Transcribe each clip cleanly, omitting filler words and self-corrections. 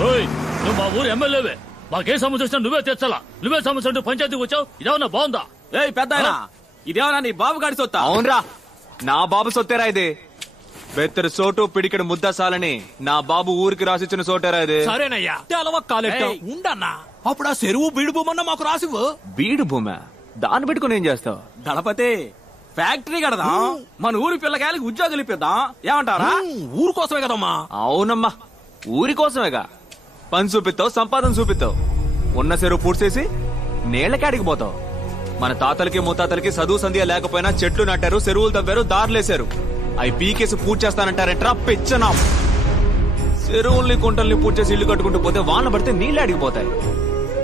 నువ్వు మా ఊరు ఎమ్మెల్యేవే, మాకే సమస్య వచ్చినా నువ్వే తెచ్చాలా? నువ్వే సమస్య అంటూ పంచాయతీకి వచ్చావు, ఇదేమన్నా బాగుందా? పెద్ద ఇదేమన్నా నీ బాబు గాడి సొత్తా? అవునరా, నా బాబు సొత్తేరా ఇది. బెత్తరు సోటు పిడికిడు ముద్ద సాలని నా బాబు ఊరికి రాసిచ్చిన సోటేరా ఇది. సరేనయ్యా, ఉండన్నా. అప్పుడు ఆ చెరువు బీడు భూమన్నా మాకు రాసివ్వు. బీడు భూమా? దాన్ని పెట్టుకుని ఏం చేస్తావు? దళపతి, ఫ్యాక్టరీ కడదాం, మన ఊరి పిల్లకాయలకి ఉద్యోగాలు ఇప్పిద్దాం, ఏమంటారా? ఊరు కోసమే కదమ్మా. అవునమ్మా, ఊరి కోసమేగా. పని చూపిస్తావు, సంపాదన చూపిస్తావు. ఉన్న చెరువు పూడ్చేసి నీళ్లకాడికి పోతావు. మన తాతలకి ముత్తాతలకి చదువు సంధ్య లేకపోయినా చెట్లు నాటారు, చెరువులు తవ్వారు, దారులేశారు. అవి పీకేసి పూజ చేస్తానంటారంటరా పెచ్చనా. చెరువుల్ని కుంటల్ని పూజ చేసి ఇల్లు కట్టుకుంటూ పోతే వాన పడితే నీళ్ళు అడిగిపోతాయి.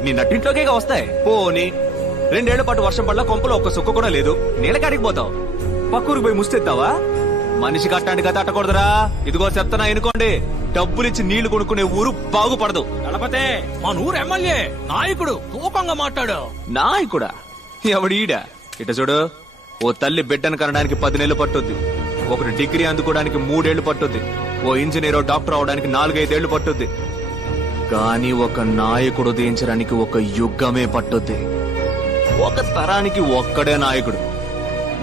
నీ నట్టింట్లోకే వస్తాయి. పోని 2 ఏళ్ల పాటు వర్షం పడలా, కొంపలో ఒక్క సుక్క కూడా లేదు, నీళ్ళకాడికి పోతావు. పక్కూరికి పోయి ముస్తెత్తావా? మనిషి కట్టానికి కథ అట్టకూడదురా. ఇదిగో చెప్తానా ఎనుకోండి, డబ్బులిచ్చి నీళ్లు కొనుక్కునే ఊరు బాగుపడదు. దళపతి, మన ఊరు ఎమ్మెల్యే నాయకుడు తూకంగా మాట్లాడు. నాయకుడా? ఎవడీడా? ఇట చూడు, ఓ తల్లి బిడ్డను కనడానికి 10 నెలలు పట్టుద్ది. ఒకటి డిగ్రీ అందుకోవడానికి 3 ఏళ్లు పట్టుద్ది. ఓ ఇంజనీరో డాక్టర్ అవడానికి 4-5 ఏళ్లు పట్టుద్ది. కానీ ఒక నాయకుడు ఉదయించడానికి ఒక యుగమే పట్టుద్ది. ఒక తరానికి ఒక్కడే నాయకుడు.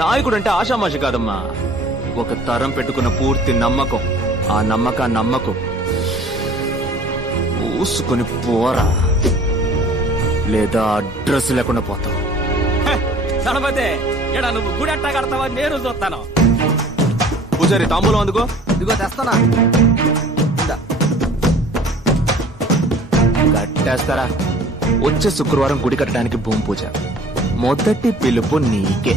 నాయకుడు అంటే ఆషామాషి కాదమ్మా, ఒక తరం పెట్టుకున్న పూర్తి నమ్మకం. ఆ నమ్మకం ఊసుకుని పోరా, లేదా అడ్రస్ లేకుండా పోతావు. దళపతి, ఇక్కడ నువ్వు గుడి అట్టా కడతావా నేను చూస్తాను. పూజారి తాంబూలం అందుకో. ఇదిగో తెస్తానా. కట్టేస్తారా? వచ్చే శుక్రవారం గుడి కట్టడానికి భూమి పూజ. మొదటి పిలుపు నీకే.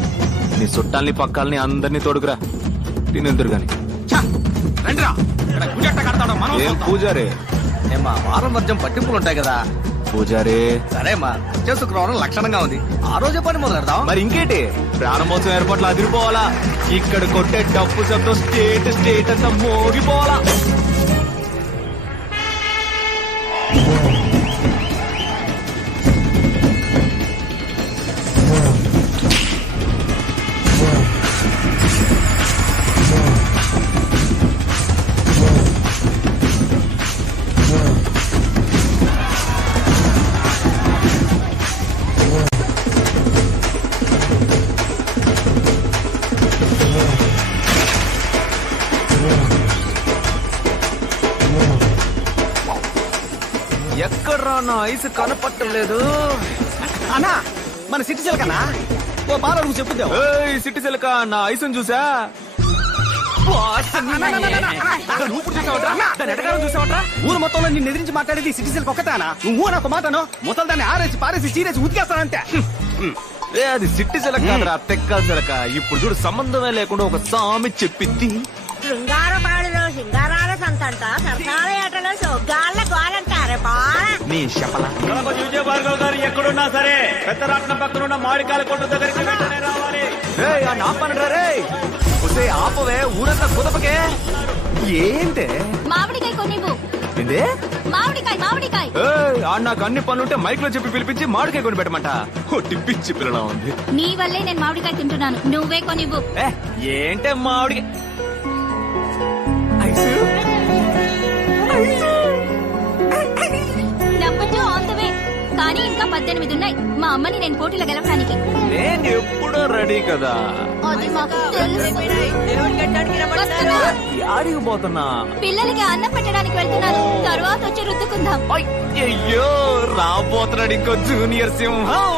నీ చుట్టాలని పక్కాలని అందరినీ తోడుకురా, తినెందురు గాని. ఏం పూజారి, ఏమా వారం వర్జం పట్టింపులు ఉంటాయి కదా పూజారి. సరేమ్మా, వచ్చే శుక్రవారం లక్షణంగా ఉంది, ఆ రోజే పని మొదలు పెడదాం. మరి ఇంకేంటి, ప్రాణమోత్సవం ఏర్పాట్లు అదిరిపోవాలా. ఇక్కడ కొట్టే డప్పు శబ్దం స్టేట్ అంతా మోగిపోవాలా. ఎక్కడ్రా నా ఐసు కనపట్టలేదు. అన్నా, మన సిటీ సిల్కనా? ఓ బాగా నువ్వు చెప్పుద్దావు. సిటీ సిల్క నా ఐసుని చూసా. ఊరు మొత్తంలో నిన్ను ఎదిరించి మాట్లాడేది సిటీ సిల్క్ ఒక్కతానా? నువ్వు నాకు మాటను మొత్తం దాన్ని ఆరేసి పారేసి చీరేసి ఉతికేస్తానంతే. అది సిట్టి సిలక కాదురా, తెక్కల సిలక. ఇప్పుడు చూడు, సంబంధమే లేకుండా ఒక సామి చెప్పింది. శృంగారపాడులో సింగారాల సంతంట, సరసాల ఏటలో సొగ్గాళ్ళ గోలంటారే బాగా. నీ చెప్పలా. విజయభార్గవ్ గారు ఎక్కడున్నా సరే పెద్దరాట్నం పక్కన ఉన్న మామిడికాయల కొట్టు దగ్గరికి వెంటనే రావాలి. ఆపవే, ఊరంతా కుదపకే. ఏంటే? మామిడికాయ కొనివ్వు. ఏందే? మామిడికాయ. నాకు అన్ని పనులుంటే మైక్ లో చెప్పి పిలిపించి మామిడికాయ కొని పెట్టమంట. టిప్పిచ్చి పిల్లలా ఉంది. నీ వల్లే నేను మామిడికాయ తింటున్నాను, నువ్వే కొనివ్వు. ఏంటే మామిడి నవ్వుతూ ఆన్ ద వే. కానీ ఇంకా 18 ఉన్నాయి. మా అమ్మని నేను పోటీలో గెలవడానికి. నేను ఎప్పుడూ రెడీ కదా. అది మాకు తెలుసు. యాడికి పోతున్నా? పిల్లలకి అన్నం పెట్టడానికి వెళ్తున్నాను, తర్వాత వచ్చి రుద్దుకుందాం. అయ్యో, రాబోతున్నాడు ఇంకో జూనియర్ సింహం.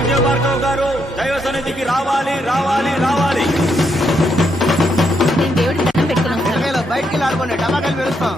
విజయభార్గవ్ గారు దైవ సన్నిధికి రావాలి. నేను దేవుడికి దండం పెట్టుకున్నాను. బయటికి ఆడుకోండి, టమాకాయలు పెరుస్తాం.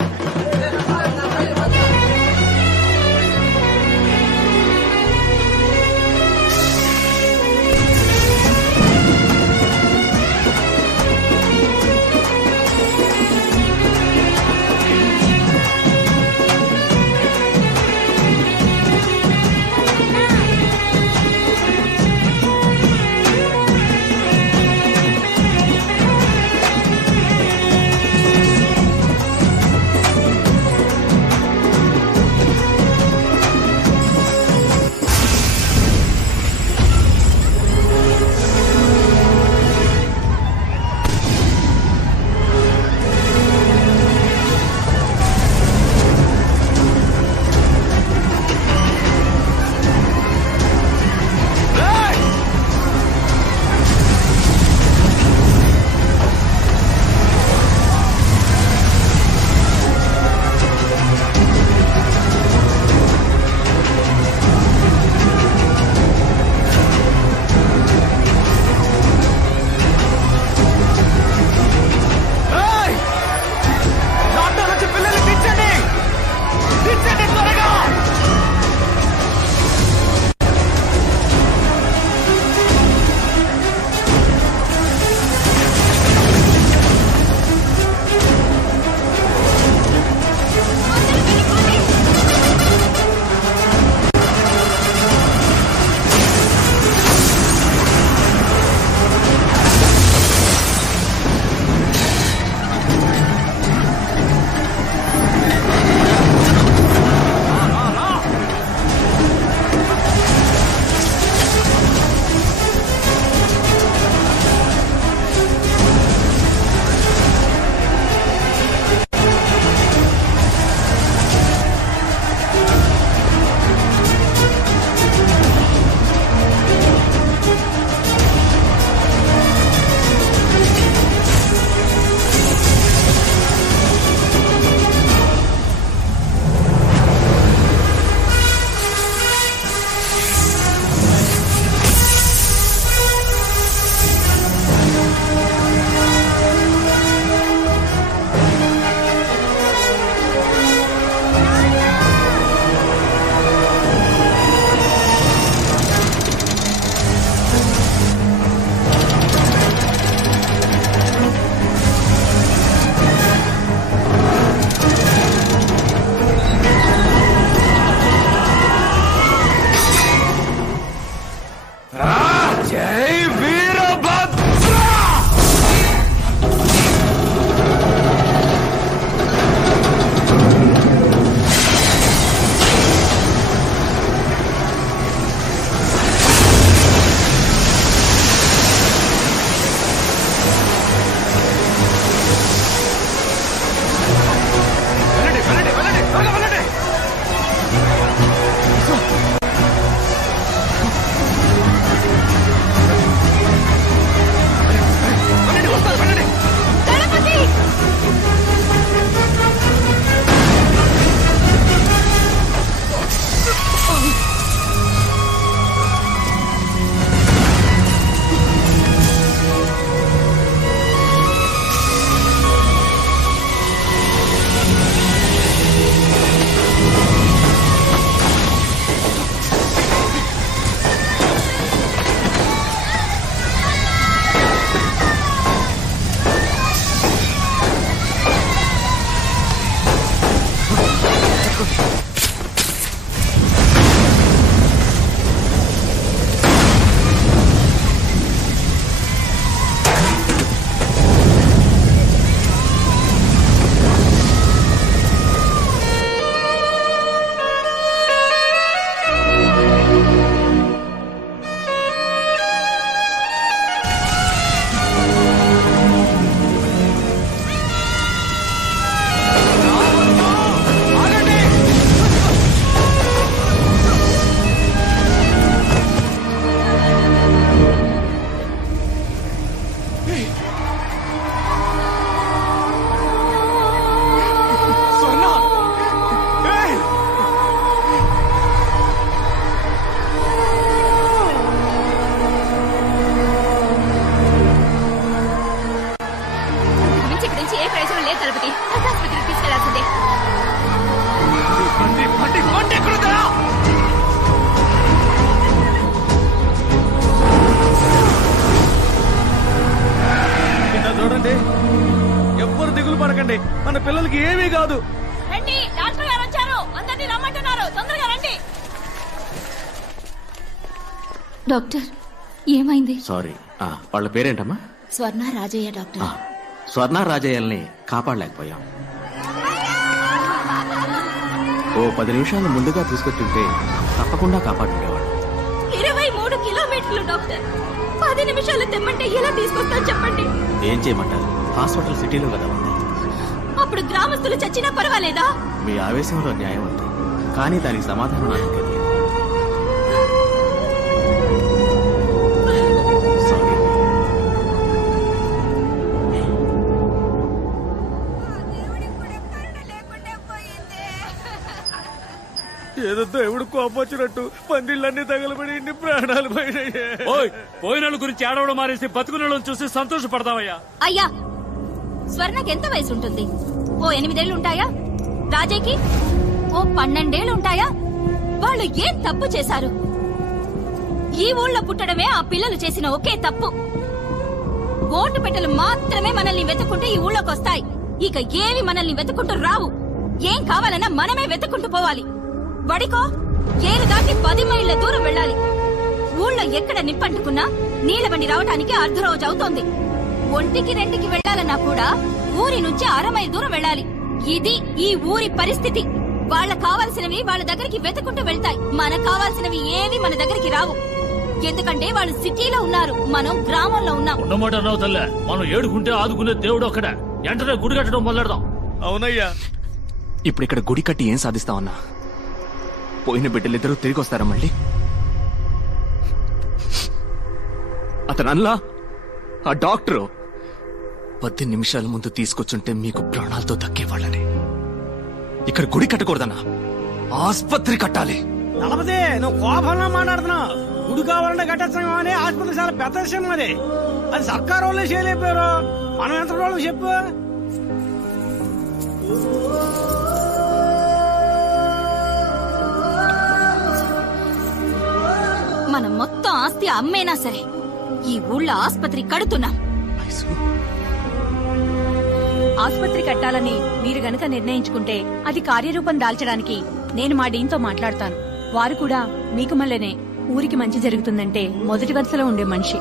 జై వీరభద్ర. చూడండి, ఎవ్వరు దిగులు పడకండి, మన పిల్లలకి ఏమీ కాదు. రండి, డాక్టర్ గారు వచ్చారు, అందరినీ రమ్మంటున్నారు, తొందరగా రండి. డాక్టర్, ఏమైంది? సారీ, వాళ్ళ పేరేంటమ్మా? స్వర్ణ రాజయ్య డాక్టర్. స్వర్ణ రాజయ్యల్ని కాపాడలేకపోయాం. ఓ 10 నిమిషాలు ముందుగా తీసుకొచ్చుంటే తప్పకుండా కాపాడుండేవాడు. 23 కిలోమీటర్లు డాక్టర్. 10 నిమిషాలు తెమ్మంటే ఎలా తీసుకొస్తాను చెప్పండి? ఏం చేయమంటారు? హాస్పిటల్ సిటీలో కదా ఉంది. అప్పుడు గ్రామస్తులు చచ్చినా పర్వాలేదా? మీ ఆవేశంలో న్యాయం ఉంది, కానీ దానికి సమాధానం నాకు తెలియదు. సారీ. ఏదో దేవుడు కోపొచ్చినట్టు పందిళ్ళన్నీ తగలబడి ఇన్ని ప్రాణాలు పోయిన గురించి ఏడవడం మానేసి బతుకులను చూసి సంతోషపడతామయ్యా. అయ్యా, స్వర్ణకి ఎంత వయసు ఉంటుంది? ఓ 8 ఏళ్ళు ఉంటాయా? రాజయ్యకి ఓ 12 ఏళ్ళు ఉంటాయా? వాళ్ళు ఏం తప్పు చేశారు? ఈ ఊళ్ళో పుట్టడమే ఆ పిల్లలు చేసిన ఒకే తప్పు. ఓటు పెట్టెలు మాత్రమే మనల్ని వెతుక్కుంటూ ఈ ఊళ్ళోకి వస్తాయి. ఇక ఏవి మనల్ని వెతుక్కుంటూ రావు. ఏం కావాలన్నా మనమే వెతుక్కుంటూ పోవాలి. బడికో ఏలు దాటి 10 మైళ్ళ దూరం వెళ్ళాలి. ఊళ్ళో ఎక్కడ నిప్పంటుకున్నా నీళ్ళ బండి రావటానికి అర్ధరోజు అవుతోంది. 1కి 2కి వెళ్లాలన్నా కూడా ఊరి నుంచి 1/2 మైలు దూరం వెళ్ళాలి. ఇది ఈ ఊరి పరిస్థితి. వాళ్ళకు కావాల్సినవి వాళ్ళ దగ్గరికి వెతుకుంటూ వెళ్తాయి. మనకు కావాల్సినవి ఏవి మన దగ్గరికి రావు. ఎందుకంటే వాళ్ళు సిటీలో ఉన్నారు, మనం గ్రామంలో ఉన్నాం. ఉన్నమాట అన్నావు తల్లే. మనం ఏడుకుంటే ఆదుకునే దేవుడు ఒక్కడే. వెంటనే గుడి కట్టడం మొదలెడదాం. అవునయ్యా. ఇప్పుడు ఇక్కడ గుడి కట్టి ఏం సాధిస్తామన్నా? పోయిన బిడ్డలిద్దరూ తిరిగి వస్తారా మళ్ళీ? అతనల్లా ఆ డాక్టరు 10 నిమిషాల ముందు తీసుకొచ్చుంటే మీకు ప్రాణాలతో దక్కేవాళ్ళని. ఇక్కడ గుడి కట్టకూడదన్నా, ఆస్పత్రి కట్టాలి. నలభదే నువ్వు కోపంలో మాట్లాడుతున్నావు. గుడి కావాలంటే కట్టేస్తాం అని ఆసుపత్రి చాలా పెద్ద విషయం. మరి అది సర్కారు వాళ్ళే చేయలేపారు, మనం ఎంత రోజులు చెప్పు. మనం మొత్తం ఆస్తి అమ్మేనా సరే ఈ ఊళ్ళో ఆస్పత్రి కడుతున్నాం. ఆస్పత్రి కట్టాలని మీరు గనక నిర్ణయించుకుంటే అది కార్యరూపం దాల్చడానికి నేను మా డీన్తో మాట్లాడతాను. వారు కూడా మీకు మళ్ళనే ఊరికి మంచి జరుగుతుందంటే మొదటి వరుసలో ఉండే మనిషి.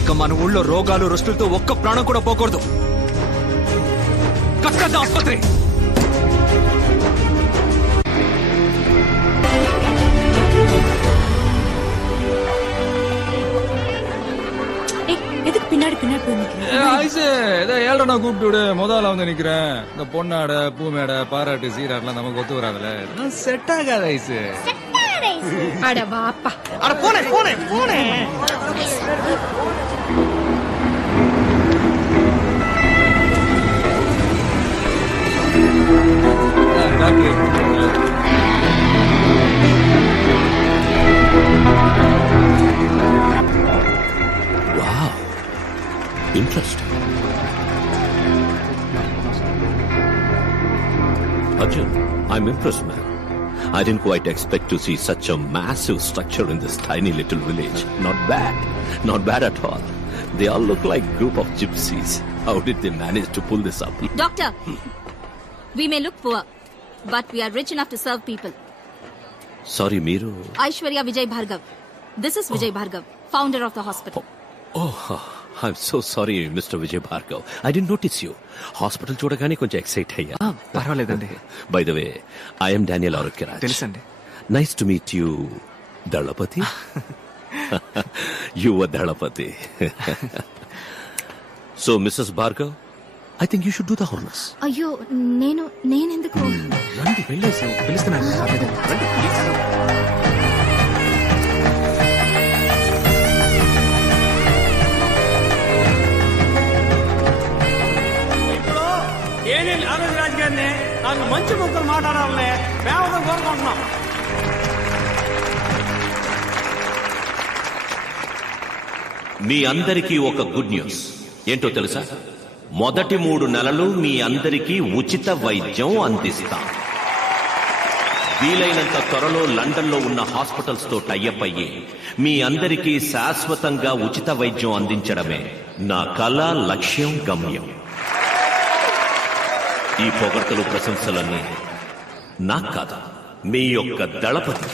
ఇక మన ఊళ్ళో రోగాలు రుష్టులతో ఒక్క ప్రాణం కూడా పోకూడదు. కట్టద్దా ఆసుపత్రి. எதுக்கு பின்னாடி பின்னாடி போய் ஏழா கூப்பிட்டு முதல்ல வந்து நிக்கிறேன். இந்த பொண்ணாட பூமேட பாராட்டு சீராட்டெல்லாம் நமக்கு ஒத்து வராதுல, செட் ஆகாத ஐசு. அட வாப்பா, அட போனே போனே போனே. Wow, interesting. Arjun, I'm impressed, man. I didn't quite expect to see such a massive structure in this tiny little village. Not bad. Not bad at all. They all look like a group of gypsies. How did they manage to pull this up? Doctor, we may look poor, but we are rich enough to serve people. Sorry, Meeru. Aishwarya Vijay Bhargav. This is Vijay Bhargav, founder of the hospital. Oh, I'm so sorry, Mr. Vijay Bhargav. I didn't notice you. Hospital చూడగానే కొంచెం excite అయ్యా. పర్వాలేదండి. By the way, I am Daniel Arukkiraj. తెలుసండి. Nice to meet you, Dalapati. You were Dalapati. So, Mrs. Bhargav, I think you should do the honors. అయ్యో, నేనెందుకు? రండి, వెళ్ళేసి పిలుస్తున్నాను. రండి, ప్లీజ్. నాగరాజు గారిని నాకు మంచి ముక్కలు మాట్లాడాలని మేము కోరుకుంటున్నాం. మీ అందరికీ ఒక గుడ్ న్యూస్ ఏంటో తెలుసా? మొదటి 3 నెలలు మీ అందరికీ ఉచిత వైద్యం అందిస్తాం. వీలైనంత త్వరలో లండన్ లో ఉన్న హాస్పిటల్స్ తో టైఅప్ అయ్యి మీ అందరికీ శాశ్వతంగా ఉచిత వైద్యం అందించడమే నా కళ, లక్ష్యం, గమ్యం. ఈ పొగడ్తలు, ప్రశంసలన్నీ నాకు కాదు, మీ యొక్క దళపతి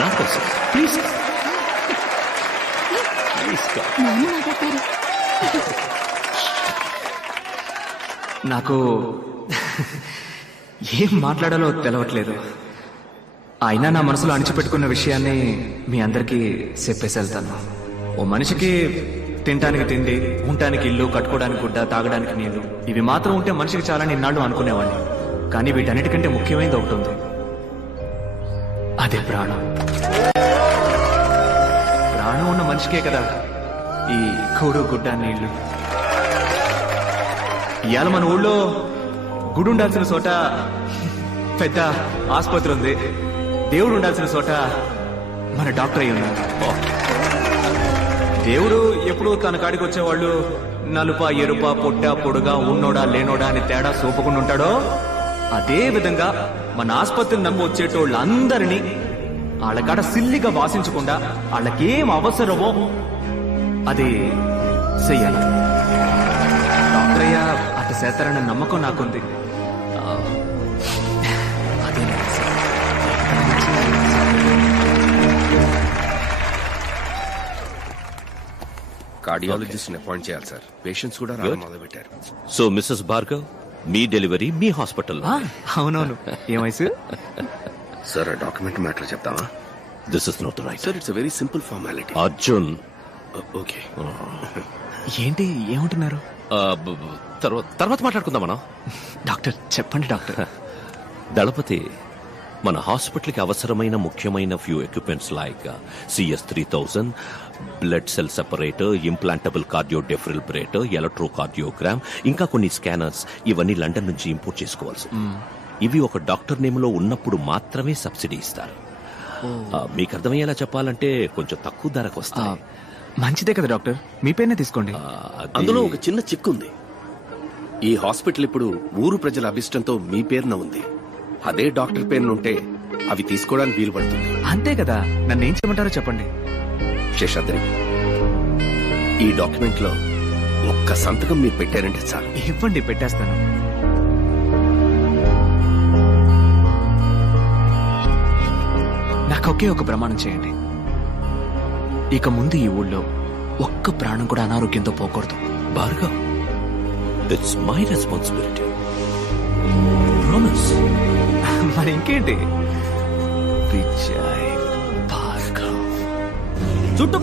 నా కోసం. ప్లీజ్ నాకు ఏం మాట్లాడాలో తెలవట్లేదు. అయినా నా మనసులో అణిచిపెట్టుకున్న విషయాన్ని మీ అందరికీ చెప్పేసి వెళ్తాను. ఓ మనిషికి తినడానికి తిండి, ఉండటానికి ఇల్లు, కట్టుకోవడానికి గుడ్డ, తాగడానికి నీళ్లు, ఇవి మాత్రం ఉంటే మనిషికి చాలని ఇన్నాళ్ళు అనుకునేవాడిని. కానీ వీటన్నిటికంటే ముఖ్యమైనది ఒకటి ఉంది, అదే ప్రాణం. ప్రాణం ఉన్న మనిషికే కదా ఈ కూడు, గుడ్డ, నీళ్లు. ఇవాళ మన ఊళ్ళో గుడి ఉండాల్సిన చోట పెద్ద ఆసుపత్రి ఉంది, దేవుడు ఉండాల్సిన చోట మన డాక్టర్ అయి ఉన్నారు. దేవుడు ఎప్పుడు తన కాడికి వచ్చేవాళ్ళు నలుప, ఎరుప, పొట్ట, పొడుగా, ఉన్నోడా లేనోడా అని తేడా చూపకుండా ఉంటాడో, అదే విధంగా మన ఆసుపత్రిని నమ్మి వచ్చేటోళ్ళందరినీ వాళ్ళ కాడ సిల్లిగా వాసించకుండా వాళ్ళకేం అవసరమో అది చెయ్యాలి. డాక్టర్ అయ్యా అటు చేస్తారన్న నమ్మకం నాకుంది. అదే కార్డియాలజిస్ట్ అపాయింట్ చేయాలి సార్. పేషెంట్స్ కూడా రావడం మొదలు పెట్టారు. సో మిస్సెస్ భార్గవ్, మీ డెలివరీ మీ హాస్పిటల్. అవునవును. ఏమైసు సార్, ఆ డాక్యుమెంట్ మ్యాటర్ చెప్తావా? This is not right sir, it's very simple formality. Arjun, okay. ఏంటి ఏమంటున్నారు? తర్వాత మాట్లాడుకుందాం మనం. డాక్టర్ చెప్పండి. డాక్టర్ దళపతి, మన హాస్పిటల్కి అవసరమైన ముఖ్యమైన few equipments like CS3000, blood cell separator, implantable cardio defibrillator, electrocardiogram, ఇంకా కొన్ని స్కానర్స్, ఇవన్నీ లండన్ నుంచి ఇంపోర్ట్ చేసుకోవాల్సి. ఇవి ఒక డాక్టర్ నేమ్ లో ఉన్నప్పుడు మాత్రమే సబ్సిడీ ఇస్తారు. మీకు అర్థమయ్యేలా చెప్పాలంటే కొంచెం తక్కువ ధరకు వస్తాయి. మంచిదే కదా డాక్టర్, మీ పేరునే తీసుకోండి. అందులో ఒక చిన్న చిక్కుంది. ఈ హాస్పిటల్ ఇప్పుడు ఊరు ప్రజల అభిష్టంతో మీ పేరున ఉంది. అదే డాక్టర్ పేరునుంటే అవి తీసుకోవడానికి వీలు పడుతుంది. అంతే కదా, నన్ను ఏం చేయమంటారో చెప్పండి. శేషాద్రి, ఈ డాక్యుమెంట్ లో ఒక్క ఒక్క సంతకం మీరు పెట్టారంటే చాలు. ఇవ్వండి, పెట్టేస్తాను. నాకు ఒకే ఒక ప్రమాణం చేయండి. ఇక ముందు ఈ ఊళ్ళో ఒక్క ప్రాణం కూడా అనారోగ్యంతో పోకూడదు. Bhargav, it's my responsibility. Promise. మరి ఇంకేంటి? విజయ్ భార్గవ్. చుట్టుపక్కల